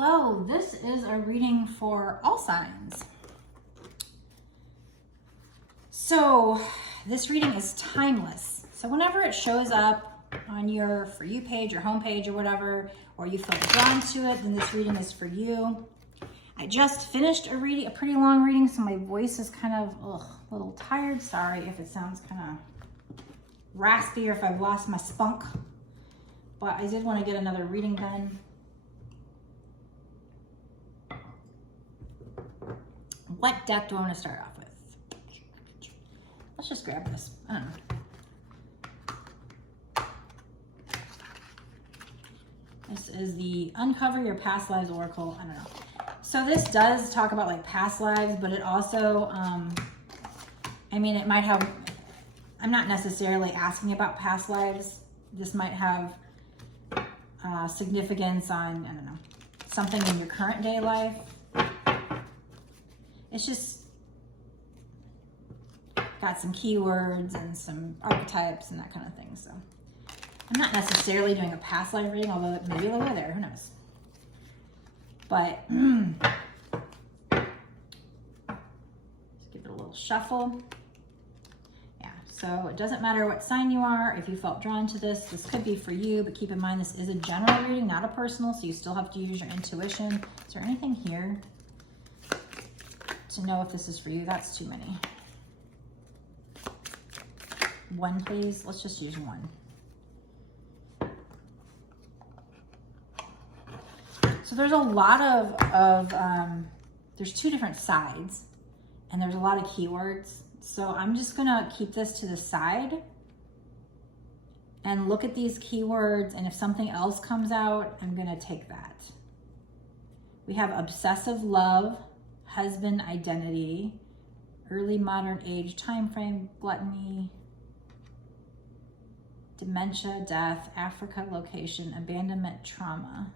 Hello, this is a reading for all signs. So this reading is timeless. So whenever it shows up on your For You page, your home page or whatever, or you feel drawn to it, then this reading is for you. I just finished a pretty long reading, so my voice is kind of a little tired. Sorry if it sounds kind of raspy or if I've lost my spunk, but I did want to get another reading done. What deck do I want to start off with? Let's just grab this. I don't know. This is the Uncover Your Past Lives Oracle. I don't know. So this does talk about like past lives, but it also, I mean, it might have, I'm not necessarily asking about past lives. This might have significance on, I don't know, something in your current day life. It's just got some keywords and some archetypes and that kind of thing. So I'm not necessarily doing a past life reading, although maybe it'll go there, who knows. But let's give it a little shuffle. Yeah, so it doesn't matter what sign you are. If you felt drawn to this, this could be for you, but keep in mind this is a general reading, not a personal, so you still have to use your intuition. Is there anything here to know if this is for you? That's too many. One, please. Let's just use one. So there's a lot of there's two different sides and there's a lot of keywords. So I'm just gonna keep this to the side and look at these keywords, and if something else comes out, I'm gonna take that. We have obsessive love, husband identity, early modern age time frame, gluttony, dementia, death, Africa location, abandonment, trauma.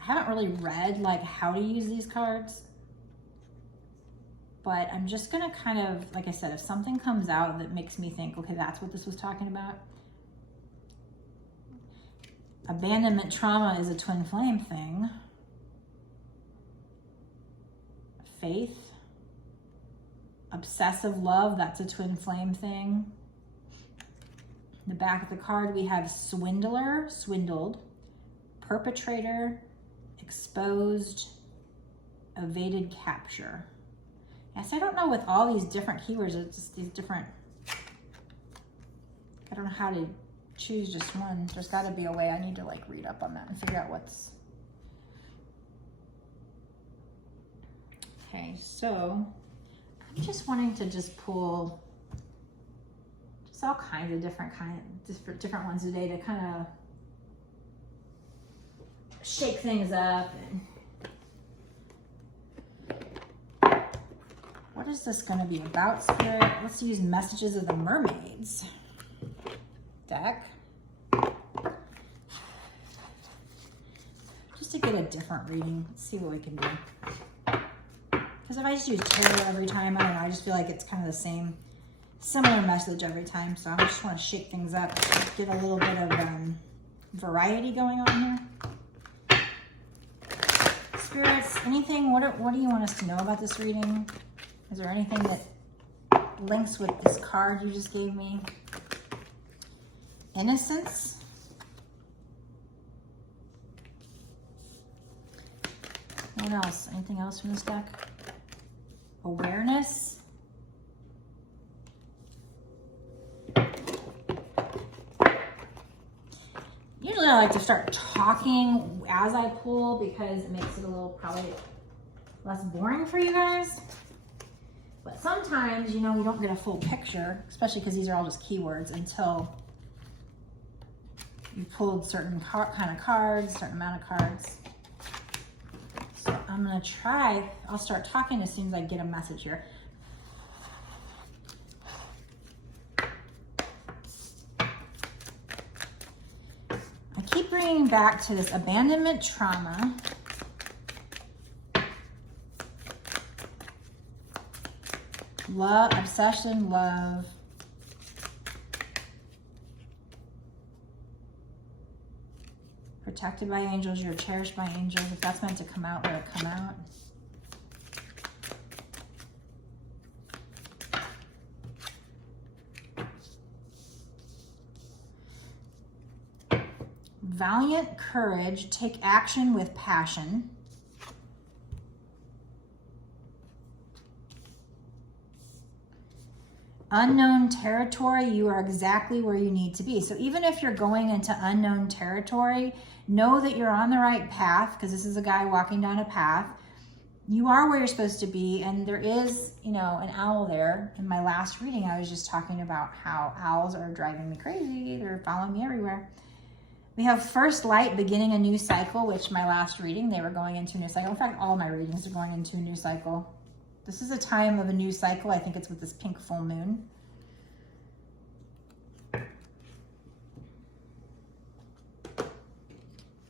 I haven't really read like how to use these cards, but I'm just gonna kind of, like I said, if something comes out that makes me think, okay, that's what this was talking about. Abandonment, trauma is a twin flame thing. Faith, obsessive love, that's a twin flame thing. In the back of the card, we have swindler, swindled, perpetrator, exposed, evaded capture. Yes, I don't know with all these different keywords, it's just these different, I don't know how to choose just one. There's got to be a way. I need to like read up on that and figure out what's. Okay, so I'm just wanting to just pull just all kinds of different ones today to kind of shake things up. And what is this going to be about, Spirit? Let's use Messages of the Mermaids deck. Just to get a different reading. Let's see what we can do. Because if I just use tarot every time, I don't know, I just feel like it's kind of the same, similar message every time. So I just want to shake things up, get a little bit of variety going on here. Spirits, anything, what do you want us to know about this reading? Is there anything that links with this card you just gave me? Innocence. What else? Anything else from this deck? Awareness. Usually I like to start talking as I pull because it makes it a little probably less boring for you guys. But sometimes, you know, you don't get a full picture, especially because these are all just keywords, until you pulled certain kind of cards, certain amount of cards. So I'm gonna try, I'll start talking as soon as I get a message here. I keep bringing back to this abandonment, trauma. Love, obsession, love. protected by angels, you're cherished by angels. If that's meant to come out, let it come out. Valiant courage, take action with passion. Unknown territory, you are exactly where you need to be. So even if you're going into unknown territory, know that you're on the right path, because this is a guy walking down a path. You are where you're supposed to be, and there is, you know, an owl there. In my last reading, I was just talking about how owls are driving me crazy. They're following me everywhere. We have first light, beginning a new cycle, which my last reading, they were going into a new cycle. In fact, all my readings are going into a new cycle. This is a time of a new cycle. I think it's with this pink full moon.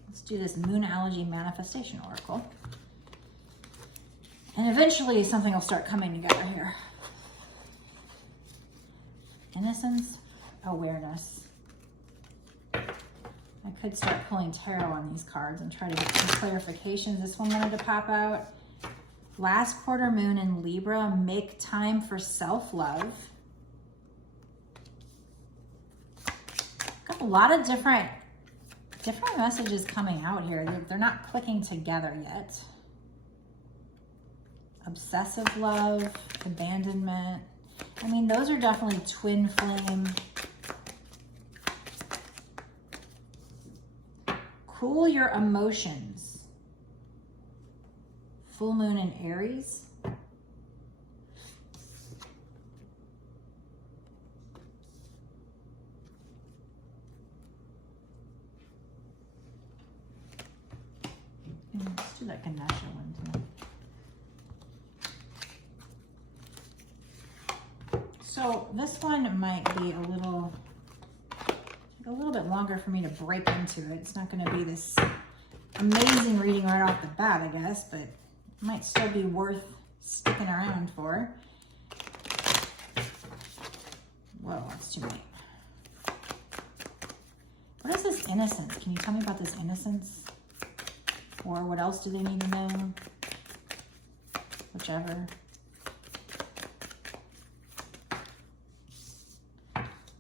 Let's do this Moonology Manifestation Oracle. And eventually something will start coming together here. Innocence, awareness. I could start pulling tarot on these cards and try to get some clarifications. This one wanted to pop out. Last quarter moon in Libra, make time for self-love. Got a lot of different messages coming out here. They're not clicking together yet. Obsessive love, abandonment. I mean, those are definitely twin flame. Cool your emotions. Full moon in Aries. Let's do that Ganesha one too. So this one might be a little bit longer for me to break into it. It's not going to be this amazing reading right off the bat, I guess, but it might still be worth sticking around for. Whoa, that's too many. What is this innocence? Can you tell me about this innocence? Or what else do they need to know? Whichever.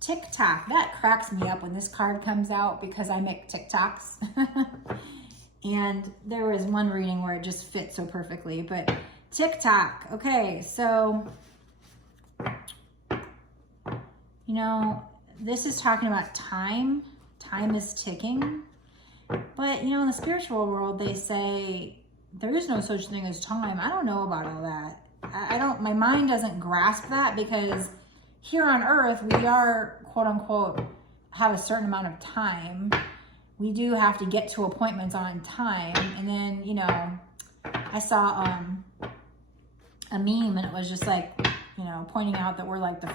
TikTok. That cracks me up when this card comes out because I make TikToks. And there was one reading where it just fit so perfectly. But TikTok. Okay, so, you know, this is talking about time. Time is ticking. But, you know, in the spiritual world, they say there is no such thing as time. I don't know about all that. My mind doesn't grasp that because here on Earth, we are, quote unquote, have a certain amount of time. We do have to get to appointments on time. And then, you know, I saw a meme and it was just like, you know, pointing out that we're like the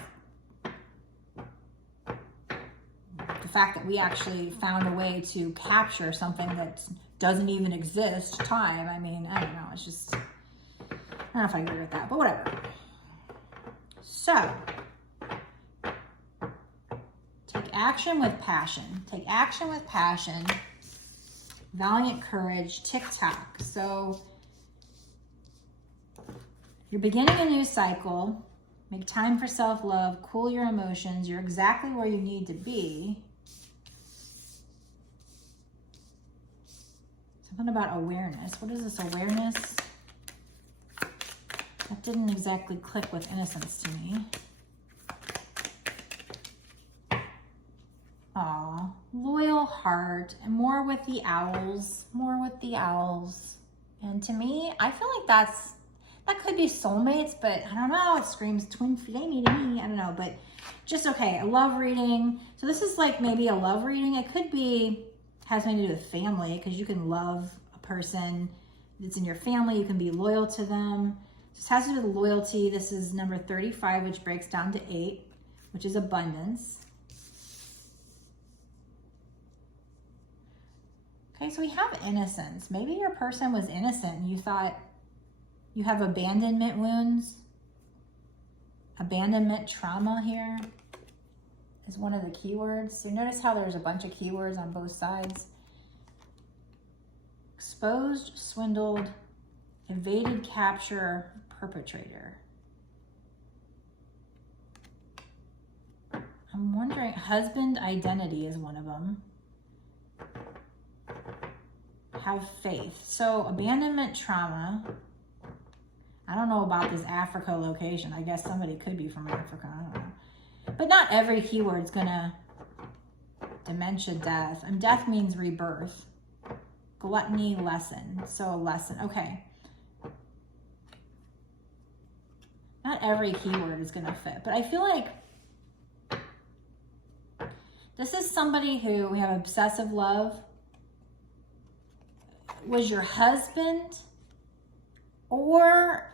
fact that we actually found a way to capture something that doesn't even exist, time. I mean, I don't know. It's just, I don't know if I agree with that, but whatever. So, take action with passion. Take action with passion. Valiant courage. TikTok. So, you're beginning a new cycle. Make time for self-love. Cool your emotions. You're exactly where you need to be. Something about awareness. What is this awareness? That didn't exactly click with innocence to me. Aw, loyal heart, and more with the owls, more with the owls. And to me, I feel like that could be soulmates, but I don't know, it screams twin flame to me, I don't know, but just okay, a love reading. So this is like maybe a love reading. It could be, has something to do with family, because you can love a person that's in your family, you can be loyal to them. This has to do with loyalty. This is number 35, which breaks down to 8, which is abundance. Okay, so we have innocence. Maybe your person was innocent and you thought you have abandonment wounds. Abandonment trauma here is one of the keywords. So notice how there's a bunch of keywords on both sides. exposed, swindled, evaded capture, perpetrator. I'm wondering, husband identity is one of them. Have faith. So abandonment trauma. I don't know about this Africa location. I guess somebody could be from Africa. I don't know. But not every keyword is gonna. Dementia, death. And death means rebirth. Gluttony, lesson. So a lesson. Okay. Not every keyword is gonna fit, but I feel like this is somebody who we have obsessive love. Was your husband, or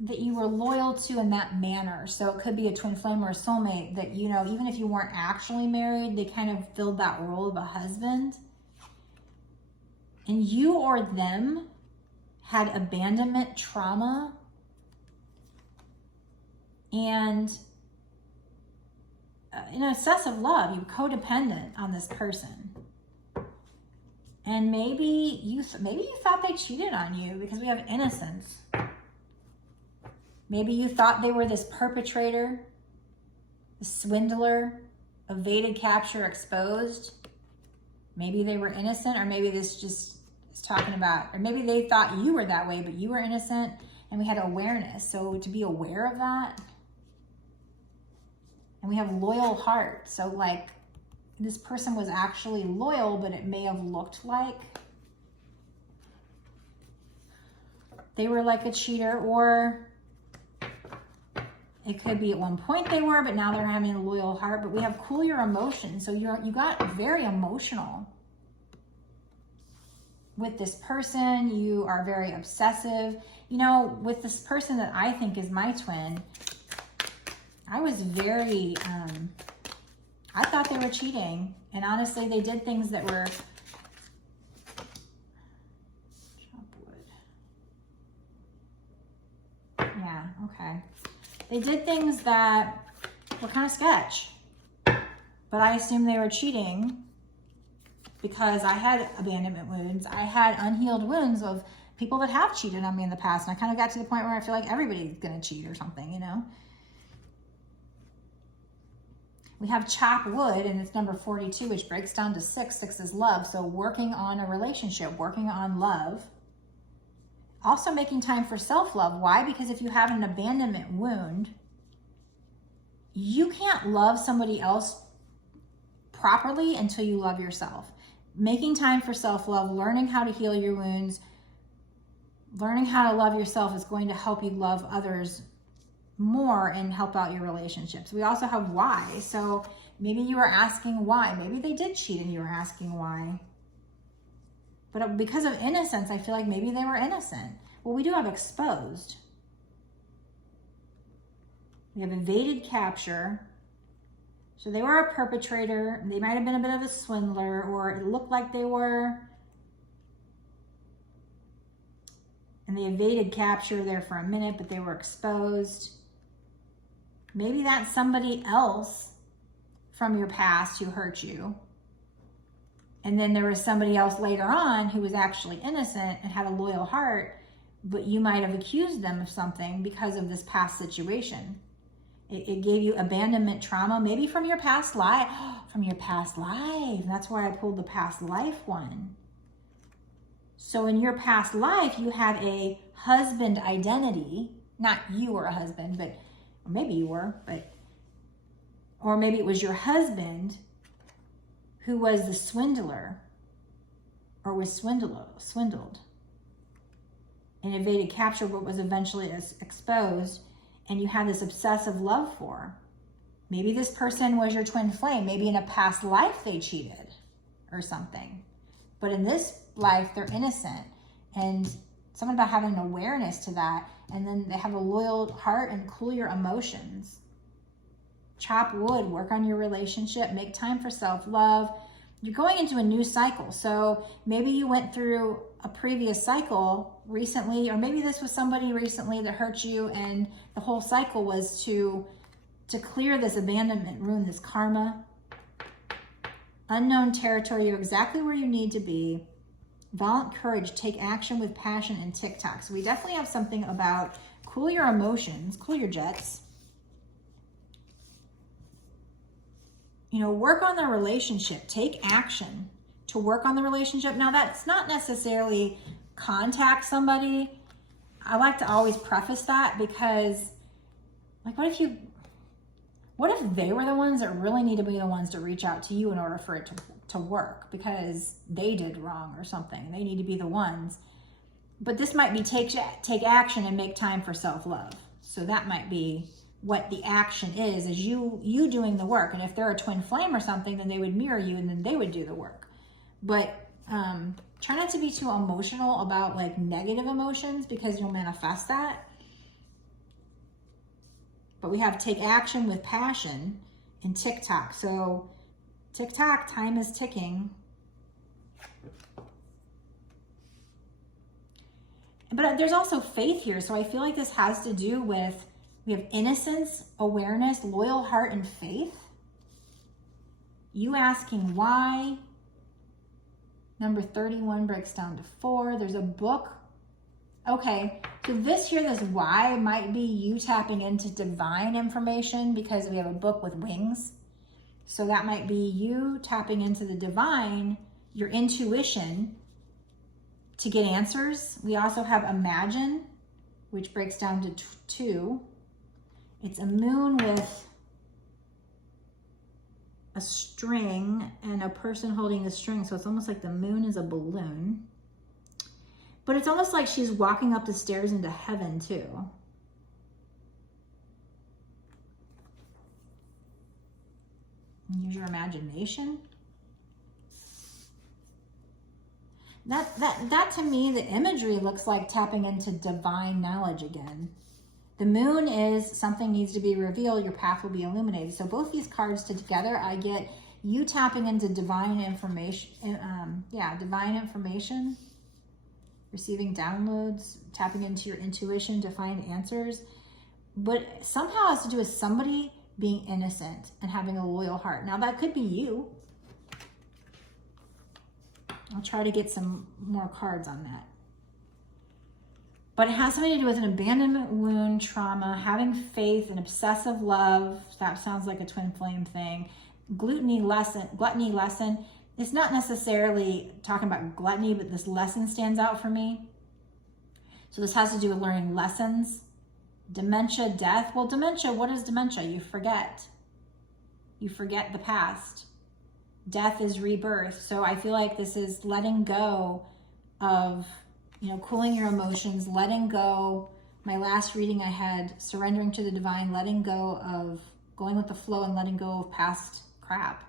that you were loyal to in that manner. So it could be a twin flame or a soulmate that, you know, even if you weren't actually married, they kind of filled that role of a husband. And you or them had abandonment trauma and in obsessive love, you codependent on this person. And maybe you thought they cheated on you because we have innocence. Maybe you thought they were this perpetrator, the swindler, evaded capture, exposed. Maybe they were innocent, or maybe this just is talking about, or maybe they thought you were that way, but you were innocent, and we had awareness. So to be aware of that, and we have loyal heart. So like this person was actually loyal, but it may have looked like they were like a cheater, or it could be at one point they were, but now they're having a loyal heart. But we have cool your emotions. So you got very emotional with this person. You are very obsessive. You know, with this person that I think is my twin, I was very, I thought they were cheating. And honestly, they did things that were, yeah, okay. They did things that were kind of sketch, but I assumed they were cheating because I had abandonment wounds. I had unhealed wounds of people that have cheated on me in the past. And I kind of got to the point where I feel like everybody's going to cheat or something, you know? We have chop wood, and it's number 42, which breaks down to 6. 6 is love. So working on a relationship, working on love. Also making time for self-love. Why? Because if you have an abandonment wound, you can't love somebody else properly until you love yourself. Making time for self-love, learning how to heal your wounds, learning how to love yourself is going to help you love others more and help out your relationships. We also have why. So maybe you were asking why. Maybe they did cheat and you were asking why. But because of innocence, I feel like maybe they were innocent. Well, we do have exposed. We have evaded capture. So they were a perpetrator. They might have been a bit of a swindler, or it looked like they were. And they evaded capture there for a minute, but they were exposed. Maybe that's somebody else from your past who hurt you. And then there was somebody else later on who was actually innocent and had a loyal heart, but you might have accused them of something because of this past situation. It gave you abandonment trauma, maybe from your past life. From your past life. And that's why I pulled the past life one. So in your past life, you had a husband identity. Not you were a husband, but or maybe you were, but or maybe it was your husband who was the swindler or was swindled and evaded capture, but was eventually exposed, and you had this obsessive love for. Maybe this person was your twin flame. Maybe in a past life they cheated or something. But in this life, they're innocent. And something about having an awareness to that. And then they have a loyal heart and cool your emotions. Chop wood, work on your relationship, make time for self-love. You're going into a new cycle. So maybe you went through a previous cycle recently, or maybe this was somebody recently that hurt you, and the whole cycle was to clear this abandonment wound, this karma. Unknown territory, you're exactly where you need to be. Violent courage, take action with passion, and TikTok. So we definitely have something about cool your emotions, cool your jets. You know, work on the relationship, take action to work on the relationship. Now that's not necessarily contact somebody. I like to always preface that because like, what if they were the ones that really need to be the ones to reach out to you in order for it to work because they did wrong or something? They need to be the ones. But this might be take action and make time for self-love. So that might be what the action is you doing the work. And if they're a twin flame or something, then they would mirror you and then they would do the work. But try not to be too emotional about like negative emotions because you'll manifest that. But we have take action with passion in TikTok. So TikTok, time is ticking. But there's also faith here. So I feel like this has to do with, we have innocence, awareness, loyal heart, and faith. You asking why. Number 31 breaks down to 4. There's a book. Okay, so this why might be you tapping into divine information because we have a book with wings. So that might be you tapping into the divine, your intuition to get answers. We also have imagine, which breaks down to 2. It's a moon with a string and a person holding the string. So it's almost like the moon is a balloon. But it's almost like she's walking up the stairs into heaven too. Use your imagination. That to me, the imagery looks like tapping into divine knowledge again. The moon is something needs to be revealed, your path will be illuminated. So both these cards together, I get you tapping into divine information. Divine information. Receiving downloads, tapping into your intuition to find answers. But somehow it has to do with somebody being innocent and having a loyal heart. Now that could be you. I'll try to get some more cards on that. But it has something to do with an abandonment wound, trauma, having faith, and obsessive love. That sounds like a twin flame thing. Gluttony lesson. It's not necessarily talking about gluttony, but this lesson stands out for me. So this has to do with learning lessons. Dementia, death. Well, dementia, what is dementia? You forget. You forget the past. Death is rebirth. So I feel like this is letting go of, cooling your emotions, letting go. My last reading I had surrendering to the divine, letting go of going with the flow and letting go of past crap.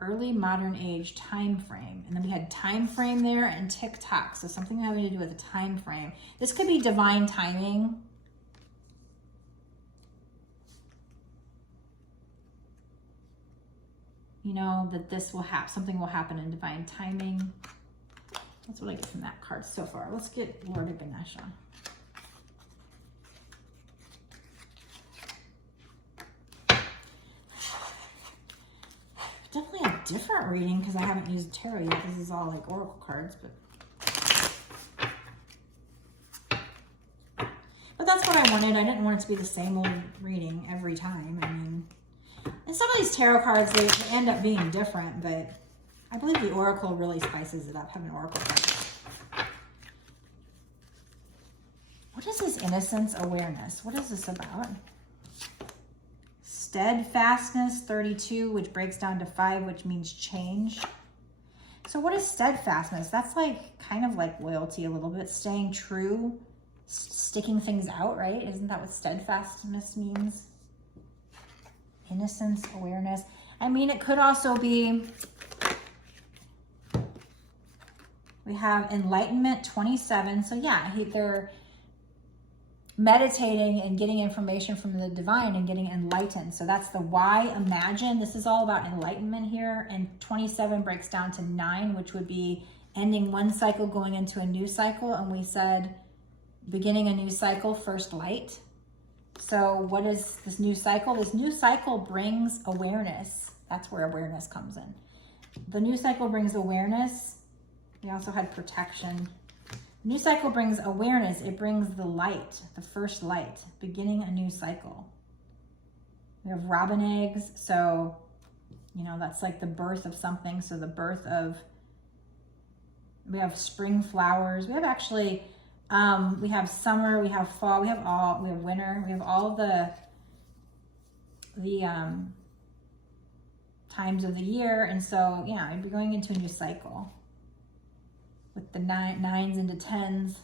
Early modern age time frame. And then we had time frame there and TikTok. So something having to do with a time frame. This could be divine timing. That this will happen, something will happen in divine timing. That's what I get from that card so far. Let's get Lord of Ganesha. Definitely a different reading because I haven't used tarot yet. This is all like oracle cards, but that's what I wanted. I didn't want it to be the same old reading every time. And some of these tarot cards, they end up being different, but I believe the oracle really spices it up, having oracle cards. What is this innocence awareness? What is this about? Steadfastness, 32, which breaks down to 5, which means change. So what is steadfastness? That's kind of like loyalty a little bit, staying true, sticking things out, right? Isn't that what steadfastness means? Innocence, awareness. It could also be, we have enlightenment, 27. So yeah, they're meditating and getting information from the divine and getting enlightened. So that's the why, imagine. This is all about enlightenment here. And 27 breaks down to 9, which would be ending one cycle, going into a new cycle. And we said beginning a new cycle, first light. So what is this new cycle? This new cycle brings awareness. That's where awareness comes in. The new cycle brings awareness. We also had protection. The new cycle brings awareness. It brings the light, the first light, beginning a new cycle. We have robin eggs. So, you know, that's like the birth of something. So the birth of, we have spring flowers. We have actually, we have summer, we have fall, we have winter, we have all the times of the year. And so, yeah, I'd be going into a new cycle with the nines into tens.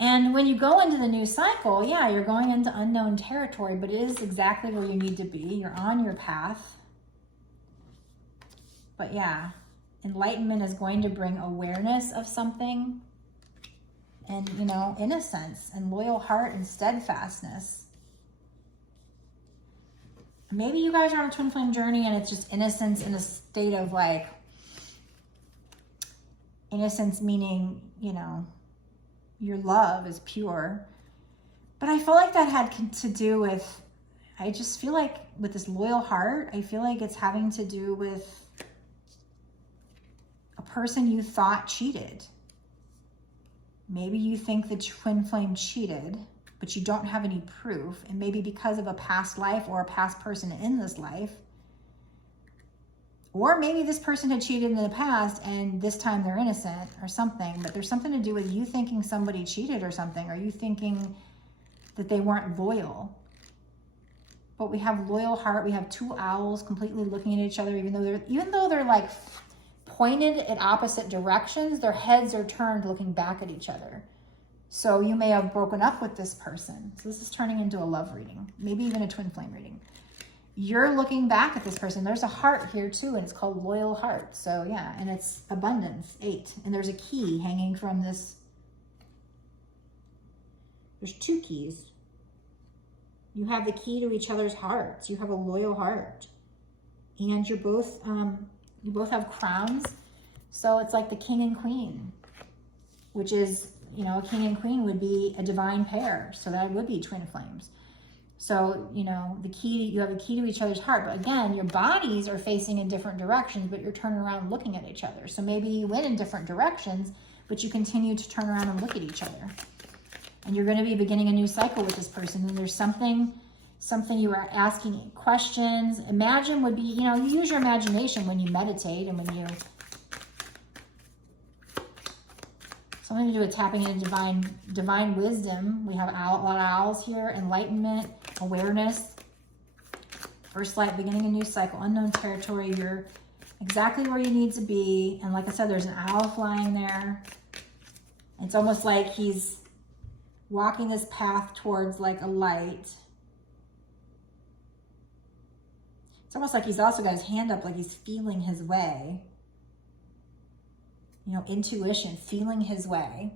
And when you go into the new cycle, yeah, you're going into unknown territory, but it is exactly where you need to be. You're on your path. But yeah, enlightenment is going to bring awareness of something and, you know, innocence and loyal heart and steadfastness. Maybe you guys are on a twin flame journey and it's just innocence in a state of like, innocence meaning, you know, your love is pure. But I feel like that had to do with, I just feel like with this loyal heart, I feel like it's having to do with a person you thought cheated. Maybe you think the twin flame cheated, but you don't have any proof. And maybe because of a past life or a past person in this life, or maybe this person had cheated in the past and this time they're innocent or something, but there's something to do with you thinking somebody cheated or something, or you thinking that they weren't loyal. But we have loyal heart. We have two owls completely looking at each other, even though they're like pointed at opposite directions, their heads are turned looking back at each other. So you may have broken up with this person. So this is turning into a love reading, maybe even a twin flame reading. You're looking back at this person. There's a heart here too, and it's called loyal heart. So yeah, and it's abundance, 8. And there's a key hanging from this. There's 2 keys. You have the key to each other's hearts. You have a loyal heart. And you're both, you both have crowns. So it's like the king and queen, which is, you know, a king and queen would be a divine pair. So that would be twin flames. So, you know, you have a key to each other's heart. But again, your bodies are facing in different directions, but you're turning around looking at each other. So maybe you went in different directions, but you continue to turn around and look at each other. And you're going to be beginning a new cycle with this person. And there's something you are asking questions. Imagine would be, you know, you use your imagination when you meditate and when you, something to do with tapping into divine wisdom. We have a lot of owls here. Enlightenment, awareness, first light, beginning a new cycle, unknown territory. You're exactly where you need to be. And like I said, there's an owl flying there. It's almost like he's walking this path towards like a light. It's almost like he's also got his hand up, like he's feeling his way. You know, intuition, feeling his way.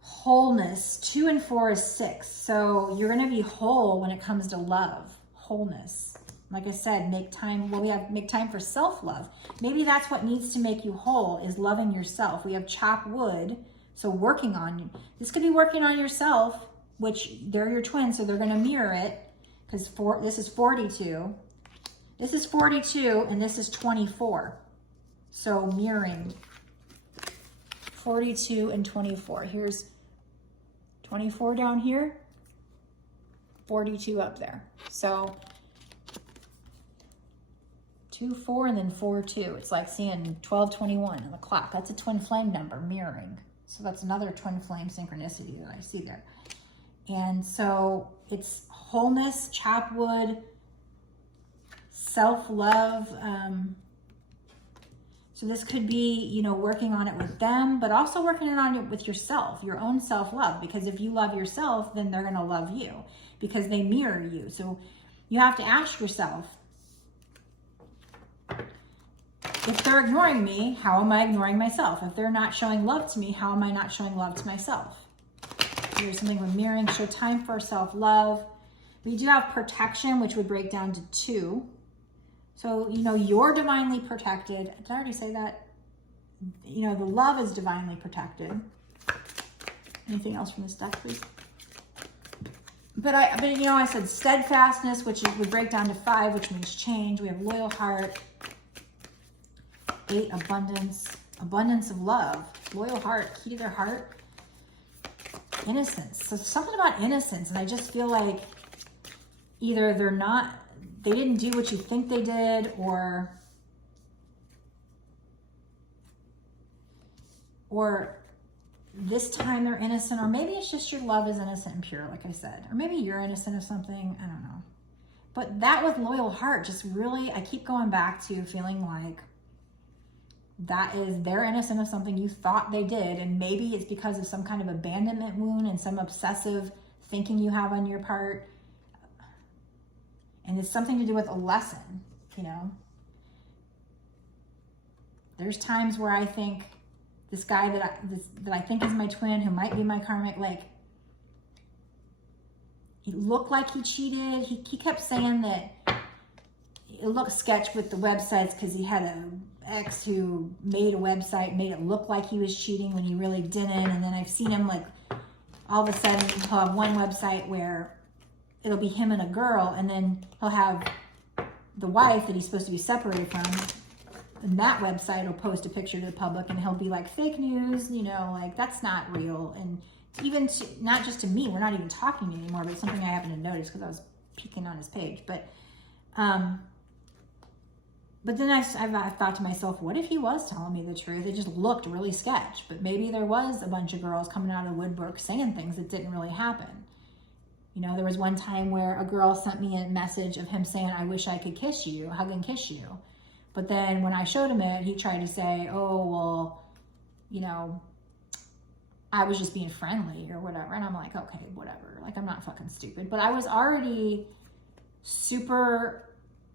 Wholeness, 2 and 4 is 6. So you're going to be whole when it comes to love, wholeness. Like I said, make time. Well, we have make time for self-love. Maybe that's what needs to make you whole, is loving yourself. We have chop wood. So working on you. This could be working on yourself, which they're your twins. So they're going to mirror it, because this is 42. This is 42 and this is 24. So mirroring 42 and 24. Here's 24 down here, 42 up there. So 2, 4, and then 4, 2. It's like seeing 12, 21 on the clock. That's a twin flame number, mirroring. So that's another twin flame synchronicity that I see there. And so it's wholeness, chop wood, self-love. So this could be, you know, working on it with them, but also working on it with yourself, your own self-love. Because if you love yourself, then they're going to love you because they mirror you. So you have to ask yourself, if they're ignoring me, how am I ignoring myself? If they're not showing love to me, how am I not showing love to myself? There's something with mirroring. Show time for self-love. We do have protection, which would break down to 2. So, you know, you're divinely protected. Did I already say that? You know, the love is divinely protected. Anything else from this deck, please? But you know, I said steadfastness, which would break down to 5, which means change. We have loyal heart. 8, abundance. Abundance of love. Loyal heart, key to their heart. Innocence. So something about innocence, and I just feel like either they didn't do what you think they did, or this time they're innocent, or maybe it's just your love is innocent and pure, like I said, or maybe you're innocent of something, I don't know. But that with loyal heart, just really, I keep going back to feeling like that is, they're innocent of something you thought they did, and maybe it's because of some kind of abandonment wound and some obsessive thinking you have on your part, and it's something to do with a lesson, you know. There's times where I think this guy that I think is my twin, who might be my karmic, like, he looked like he cheated. He kept saying that it looked sketch with the websites because he had an ex who made a website, made it look like he was cheating when he really didn't. And then I've seen him, like, all of a sudden he'll have one website where it'll be him and a girl, and then he'll have the wife that he's supposed to be separated from, and that website will post a picture to the public, and he'll be like, fake news, you know, like, that's not real. And even to, not just to me, we're not even talking anymore, but it's something I happened to notice because I was peeking on his page. But then I've thought to myself, what if he was telling me the truth? It just looked really sketch, but maybe there was a bunch of girls coming out of the woodwork saying things that didn't really happen. You know, there was one time where a girl sent me a message of him saying, I wish I could kiss you, hug and kiss you. But then when I showed him it, he tried to say, oh, well, you know, I was just being friendly or whatever. And I'm like, okay, whatever. Like, I'm not fucking stupid. But I was already super,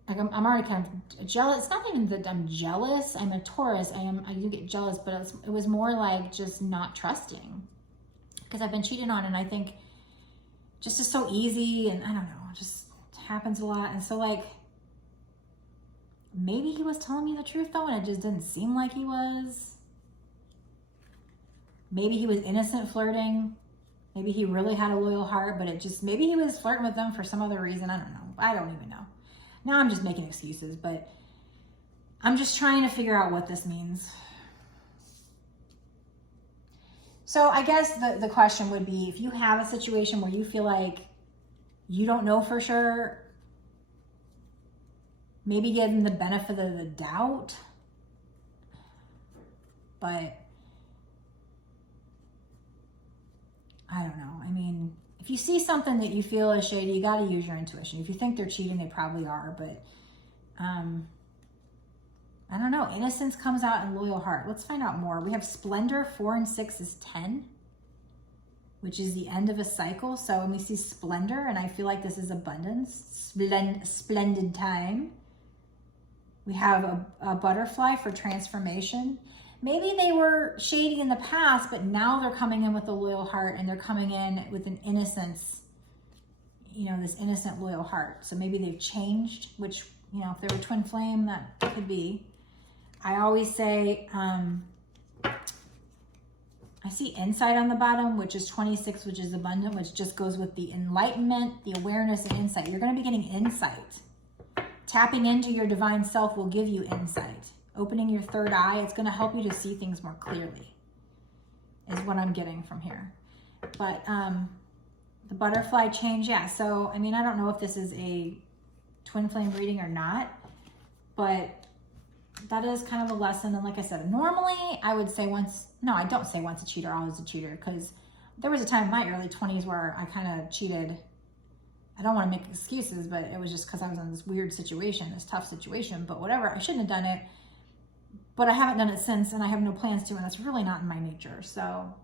like, I'm already kind of jealous. It's not even that I'm jealous. I'm a Taurus. I do get jealous, but it was more like just not trusting. Because I've been cheated on, and I think just is so easy, and I don't know, it just happens a lot. And so, like, maybe he was telling me the truth though, and it just didn't seem like he was. Maybe he was innocent flirting. Maybe he really had a loyal heart, but it just, maybe he was flirting with them for some other reason. I don't know. I don't even know. Now I'm just making excuses, but I'm just trying to figure out what this means. So I guess the question would be, if you have a situation where you feel like you don't know for sure, maybe give them the benefit of the doubt. But I don't know. I mean, if you see something that you feel is shady, you got to use your intuition. If you think they're cheating, they probably are. But I don't know. Innocence comes out in loyal heart. Let's find out more. We have splendor. 4 and 6 is 10, which is the end of a cycle. So when we see splendor, and I feel like this is abundance, splendid time. We have a butterfly for transformation. Maybe they were shady in the past, but now they're coming in with a loyal heart, and they're coming in with an innocence, you know, this innocent loyal heart. So maybe they've changed, which, you know, if they were twin flame, that could be. I always say, I see insight on the bottom, which is 26, which is abundant, which just goes with the enlightenment, the awareness, and insight. You're going to be getting insight. Tapping into your divine self will give you insight. Opening your third eye, it's going to help you to see things more clearly, is what I'm getting from here. But the butterfly change, yeah. So, I mean, I don't know if this is a twin flame reading or not, but that is kind of a lesson. And like I said, normally I would say I don't say once a cheater, always a cheater, because there was a time in my early 20s where I kind of cheated. I don't want to make excuses, but it was just because I was in this weird situation, this tough situation, but whatever. I shouldn't have done it, but I haven't done it since, and I have no plans to, and that's really not in my nature. So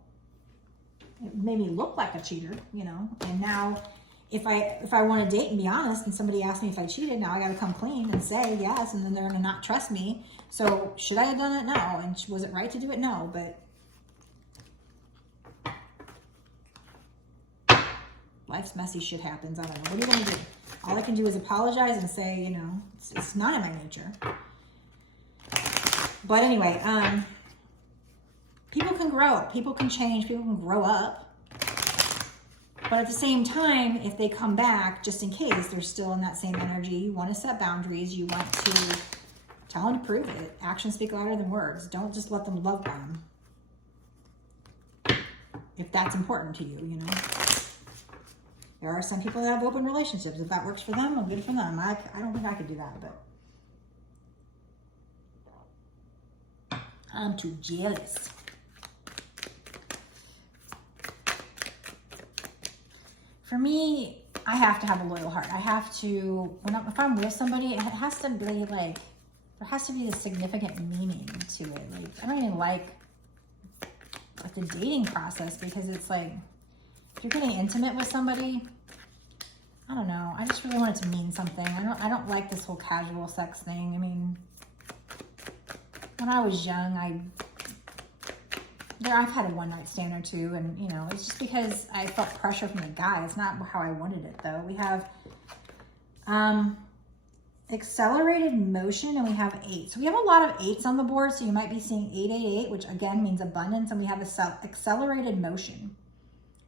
it made me look like a cheater, you know. And now if I want to date and be honest, and somebody asks me if I cheated, now I got to come clean and say yes, and then they're going to not trust me. So should I have done it? No. And was it right to do it? No. But life's messy, shit happens. I don't know. What are you going to do? All I can do is apologize and say, you know, it's not in my nature. But anyway, people can grow. People can change. People can grow up. But at the same time, if they come back, just in case they're still in that same energy, you want to set boundaries. You want to tell them to prove it. Actions speak louder than words. Don't just let them love bomb. If that's important to you, you know. There are some people that have open relationships. If that works for them, well, good for them. I don't think I could do that, but I'm too jealous. For me, I have to have a loyal heart. I have to, if I'm with somebody, it has to be like, there has to be a significant meaning to it. Like, I don't even like the dating process, because it's like, if you're getting intimate with somebody, I don't know. I just really want it to mean something. I don't like this whole casual sex thing. I mean, when I was young, I've had a one-night stand or two, and you know, it's just because I felt pressure from the guy. It's not how I wanted it, though. We have accelerated motion, and we have 8. So we have a lot of 8s on the board. So you might be seeing 888, which again means abundance, and we have accelerated motion.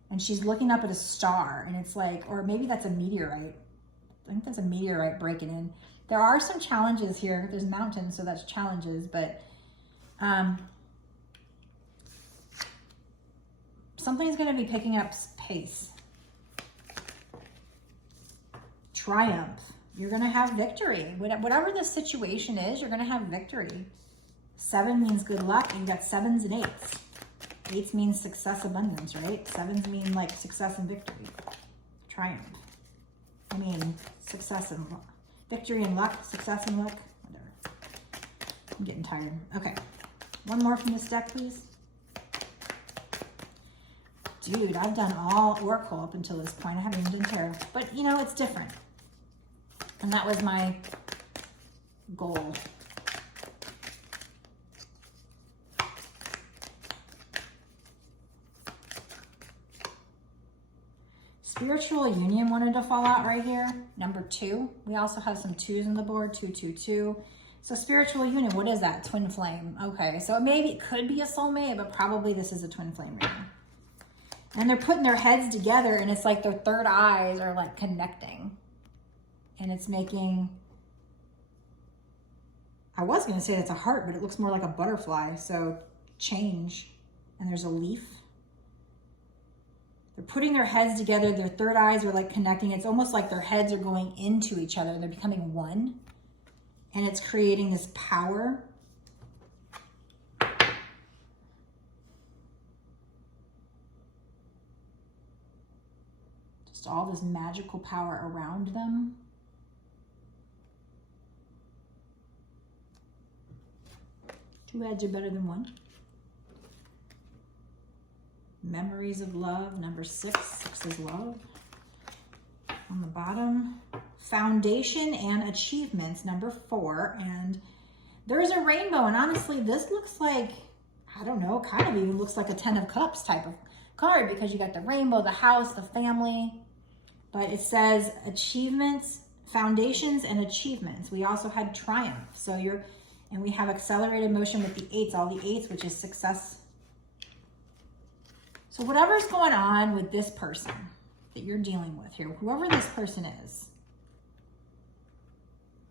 And she's looking up at a star, and it's like, or maybe that's a meteorite. I think that's a meteorite breaking in. There are some challenges here. There's mountains, so that's challenges, but something's going to be picking up pace. Triumph. You're going to have victory. Whatever the situation is, you're going to have victory. 7 means good luck, and you got 7s and 8s. 8s means success, abundance, right? 7s mean like success and victory. Triumph. I mean, success and luck. Victory and luck, success and luck, whatever. I'm getting tired. Okay. One more from this deck, please. Dude, I've done all Oracle up until this point. I haven't even done Tarot. But, you know, it's different. And that was my goal. Spiritual union wanted to fall out right here. Number 2. We also have some 2s on the board. 2, 2, 2. So spiritual union, what is that? Twin flame. Okay, so it could be a soulmate, but probably this is a twin flame reading. And they're putting their heads together, and it's like their third eyes are like connecting. And it's making, I was going to say it's a heart, but it looks more like a butterfly. So change. And there's a leaf. They're putting their heads together. Their third eyes are like connecting. It's almost like their heads are going into each other. They're becoming one. And it's creating this power. Just all this magical power around them. Two heads are better than one. Memories of love, number 6. 6 is love. On the bottom, foundation and achievements, number 4. And there's a rainbow. And honestly, this looks like, I don't know, kind of even looks like a 10 of Cups type of card, because you got the rainbow, the house, the family. But it says achievements, foundations and achievements. We also had triumph. So and we have accelerated motion with the 8s, all the 8s, which is success. So whatever's going on with this person that you're dealing with here, whoever this person is,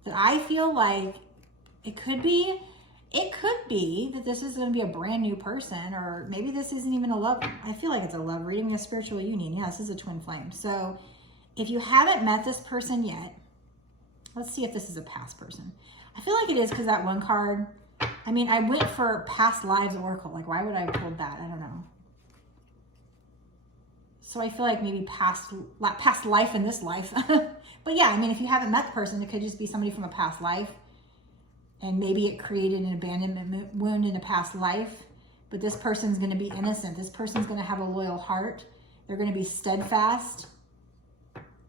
that I feel like it could be that this is going to be a brand new person, or maybe this isn't even a love. I feel like it's a love reading, a spiritual union. Yeah, this is a twin flame. So if you haven't met this person yet, let's see if this is a past person. I feel like it is, because that one card, I mean, I went for past lives oracle. Like, why would I have pulled that? I don't know. So I feel like maybe past life in this life. But yeah, I mean, if you haven't met the person, it could just be somebody from a past life. And maybe it created an abandonment wound in a past life. But this person's going to be innocent. This person's going to have a loyal heart. They're going to be steadfast.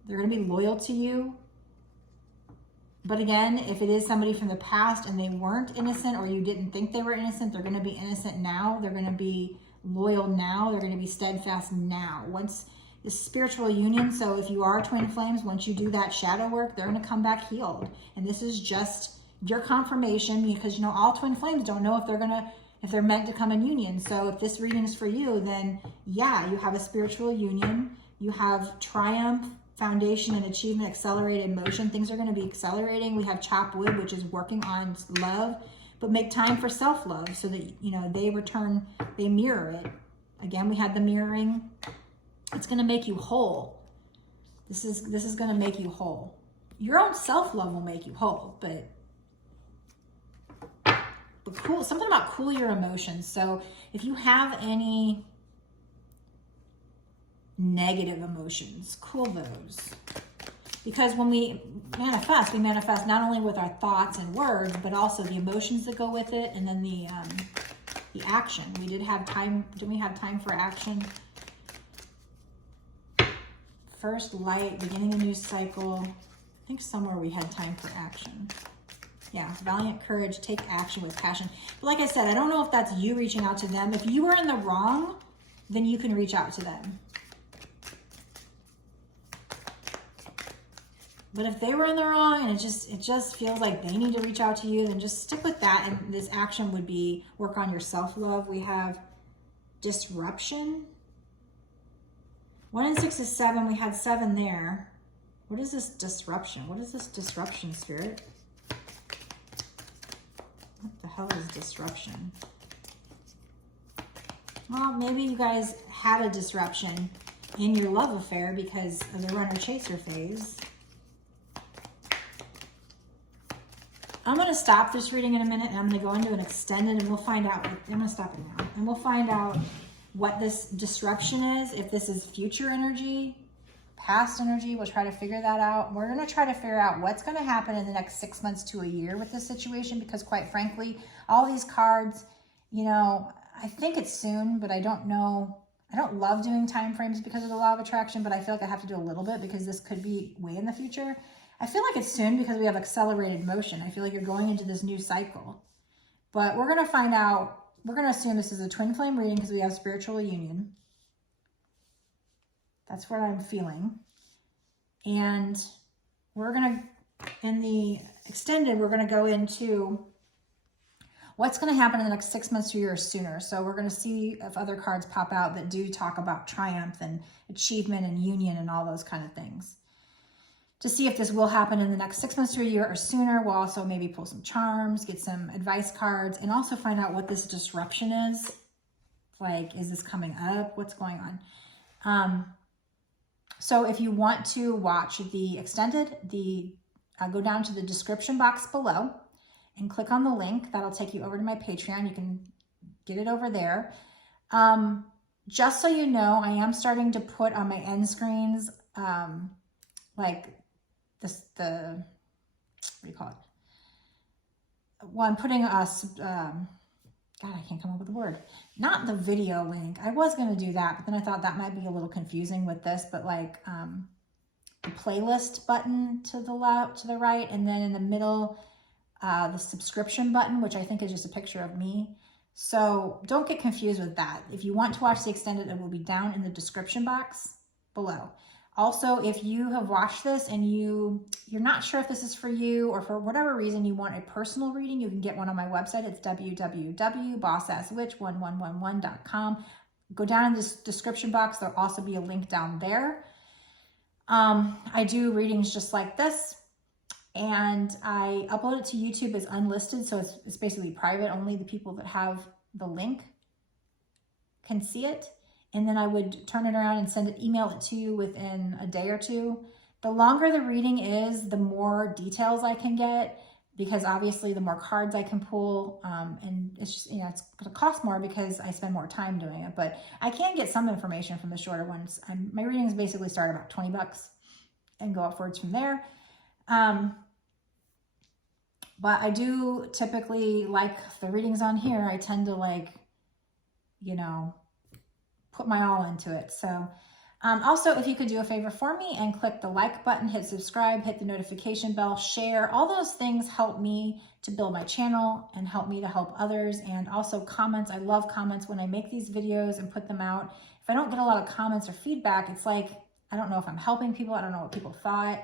They're going to be loyal to you. But again, if it is somebody from the past and they weren't innocent, or you didn't think they were innocent, they're going to be innocent now. They're going to be loyal now. They're going to be steadfast now. Once the spiritual union, so if you are twin flames, once you do that shadow work, they're going to come back healed. And this is just your confirmation, because, you know, all twin flames don't know if they're meant to come in union. So if this reading is for you, then yeah, you have a spiritual union. You have triumph, foundation and achievement, accelerated motion. Things are going to be accelerating. We have chop wood, which is working on love, but make time for self-love so that, you know, they return, they mirror it. Again, we had the mirroring. It's going to make you whole. This is going to make you whole. Your own self-love will make you whole, but cool, something about cool your emotions. So if you have any negative emotions, cool those. Because when we manifest not only with our thoughts and words, but also the emotions that go with it, and then the action. We did have time. Did we have time for action? First light, beginning a new cycle. I think somewhere we had time for action. Yeah, valiant courage, take action with passion. But like I said, I don't know if that's you reaching out to them. If you were in the wrong, then you can reach out to them. But if they were in the wrong and it just feels like they need to reach out to you, then just stick with that. And this action would be work on your self-love. We have disruption. 1 and 6 is 7. We had 7 there. What is this disruption? What is this disruption, Spirit? What the hell is disruption? Well, maybe you guys had a disruption in your love affair because of the runner-chaser phase. I'm going to stop this reading in a minute and I'm going to go into an extended and we'll find out. I'm going to stop it now. And we'll find out what this disruption is. If this is future energy, past energy, we'll try to figure that out. We're going to try to figure out what's going to happen in the next 6 months to a year with this situation, because quite frankly, all these cards, you know, I think it's soon, but I don't know. I don't love doing time frames because of the law of attraction, but I feel like I have to do a little bit because this could be way in the future. I feel like it's soon because we have accelerated motion. I feel like you're going into this new cycle, but we're going to find out. We're going to assume this is a twin flame reading because we have spiritual union. That's what I'm feeling. And we're going to, in the extended, we're going to go into what's going to happen in the next 6 months to a year or sooner. So we're going to see if other cards pop out that do talk about triumph and achievement and union and all those kind of things. To see if this will happen in the next 6 months to a year or sooner. We'll also maybe pull some charms, get some advice cards, and also find out what this disruption is. Like, is this coming up? What's going on? So if you want to watch the extended, go down to the description box below and click on the link. That'll take you over to my Patreon. You can get it over there. Just so you know, I am starting to put on my end screens, like this, what do you call it? Well, I'm putting us, God, I can't come up with the word. Not the video link. I was going to do that, but then I thought that might be a little confusing with this, but like the playlist button to the left, to the right, and then in the middle, the subscription button, which I think is just a picture of me. So don't get confused with that. If you want to watch the extended, it will be down in the description box below. Also, if you have watched this and you're not sure if this is for you, or for whatever reason you want a personal reading, you can get one on my website. It's www.bossasswitch1111.com. Go down in this description box. There'll also be a link down there. I do readings just like this, and I upload it to YouTube as unlisted, so it's basically private. Only the people that have the link can see it. And then I would turn it around and email it to you within a day or two. The longer the reading is, the more details I can get, because obviously the more cards I can pull, and it's just, it's going to cost more because I spend more time doing it. But I can get some information from the shorter ones. My readings basically start about $20 and go upwards from there. But I do typically, like the readings on here, I tend to put my all into it. So also, if you could do a favor for me and click the like button, hit subscribe, hit the notification bell, share, all those things help me to build my channel and help me to help others. And also comments. I love comments when I make these videos and put them out. If I don't get a lot of comments or feedback, it's like, I don't know if I'm helping people. I don't know what people thought.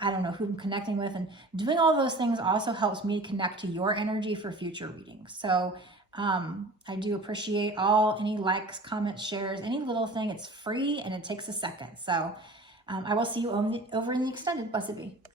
I don't know who I'm connecting with. And doing all those things also helps me connect to your energy for future readings. So I do appreciate any likes, comments, shares, any little thing. It's free and it takes a second. So I will see you over in the extended. Blessed be.